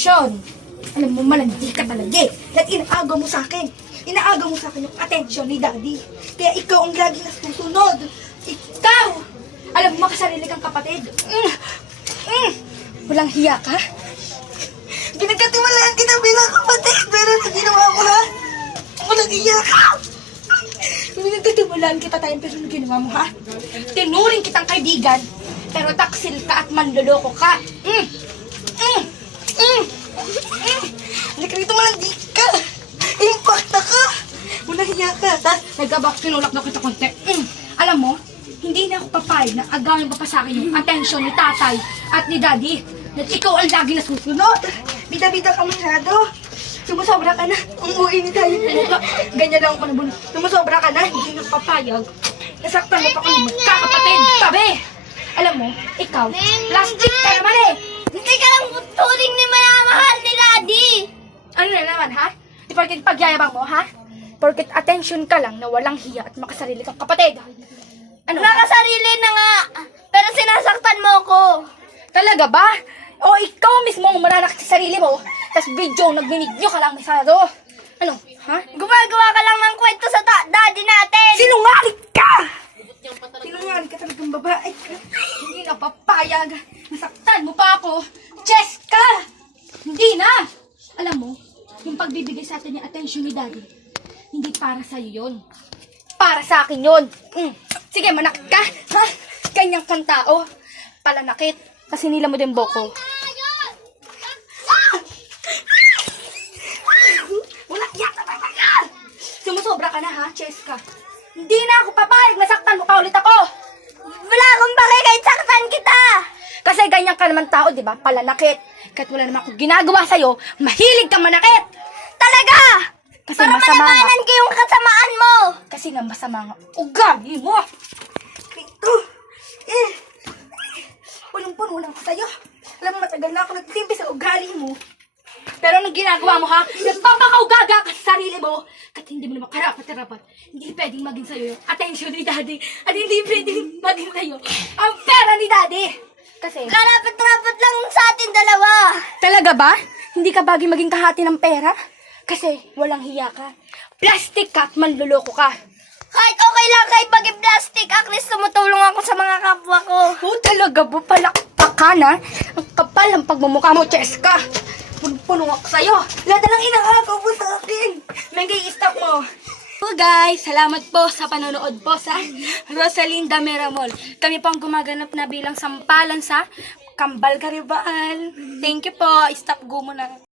atensyon. Alam mo, malandi ka talaga eh. At inaagaw mo sa akin. Inaagaw mo sa akin yung atensyon ni Daddy. Kaya ikaw ang lagi nasusunod. Ikaw! Alam mo, makasarili kang kapatid. Walang hiya ka? Pinagkatiwalaan kita bilang kapatid, pero na ginawa mo ha? Walang hiya ka! Pinagkatiwalaan kita tayo, pero na ginawa mo ha? Tinuring kitang kaibigan, pero taksil ka at manloloko ka. Halika rito, malandi ka! Impacta ka! Walang hiya ka. Tapos, nagkabak, pinulak na kita konti. Alam mo, hindi na ako papayag na agawin pa sa akin yung atensyon ni tatay at ni daddy. At ikaw ang lagi nasusunod. Bida-bida ka masyado. Sumusobra ka na. Ang uwi ni tayo. Ganyan lang ako nabulong. Sumusobra ka na. Hindi na papayag. Nasaktan mo pa kami magkakapatid. Tabi! Alam mo, ikaw, plastic ka naman eh. Hindi ka lang turing ni mayamahal ni Daddy. Ano na naman, ha? Di porket pagyayabang mo, ha? Porket attention ka lang na walang hiya at makasarili kang kapatid. Ano? Nakasarili na nga. Pero sinasaktan mo ko. Talaga ba? O ikaw mismo ang mananak sa sarili mo, tas video nagminidyo ka lang masyado. Ano? Ha? Gumagawa ka lang ng kwento sa daddy natin. Sinungaling ka! Sinungaling ka talagang babae ka. Hindi na papayag. Nasaktan mo pa ako. Cheska! Hindi na! Alam mo, yung pagbibigay sa atin yung attention ni Daddy, hindi para sa'yo yun. Para sa akin yun. Sige, manakit ka. Ha? Ganyang kang tao. Palanakit. Kasi nila mo din boko. Walang yata talaga! Sumusobra ka na ha, Cheska. Hindi na ako papayag. Nasaktan mo pa ulit ako. Wala akong bakit kahit saktan kita. Kasi ganyan ka naman tao, di ba? Palanakit. Kahit wala naman akong ginagawa sa'yo, mahilig kang manakit. Talaga! Kasi para masama nga. malamanan ko yung kasamaan mo. Kasi nga masama nga ugali mo. Ito. Punong-puno lang ko sa'yo. Alam mo, matagal na ako nagtimpi sa ugali mo. Pero anong ginagawa mo ha? Nagpapakaugaga ka sa sarili mo. At hindi mo naman karapat-tarapat. Hindi pwedeng maging sa'yo yung attention ni Daddy. At hindi pwedeng maging sa'yo ang pera ni Daddy. Kasi Karapat-rapat lang sa atin dalawa. talaga ba? Hindi ka bagay maging kahati ng pera? Kasi walang hiya ka. Plastic ka at manluloko ka. Kahit okay lang kahit maging plastic, at least tumutulong ako sa mga kapwa ko. Oh, talaga ba? Palakpakan ha? Ang kapal ang pagmumukha mo, Cheska. Puno ako sa'yo. Lahat na lang inaagaw mo sa akin. Nag-i-stop mo. So guys, salamat po sa panonood po sa Rosalinda Meramol. Kami po ang gumaganap na bilang sampalan sa Kambal Karibaan. Thank you po. Stop go muna.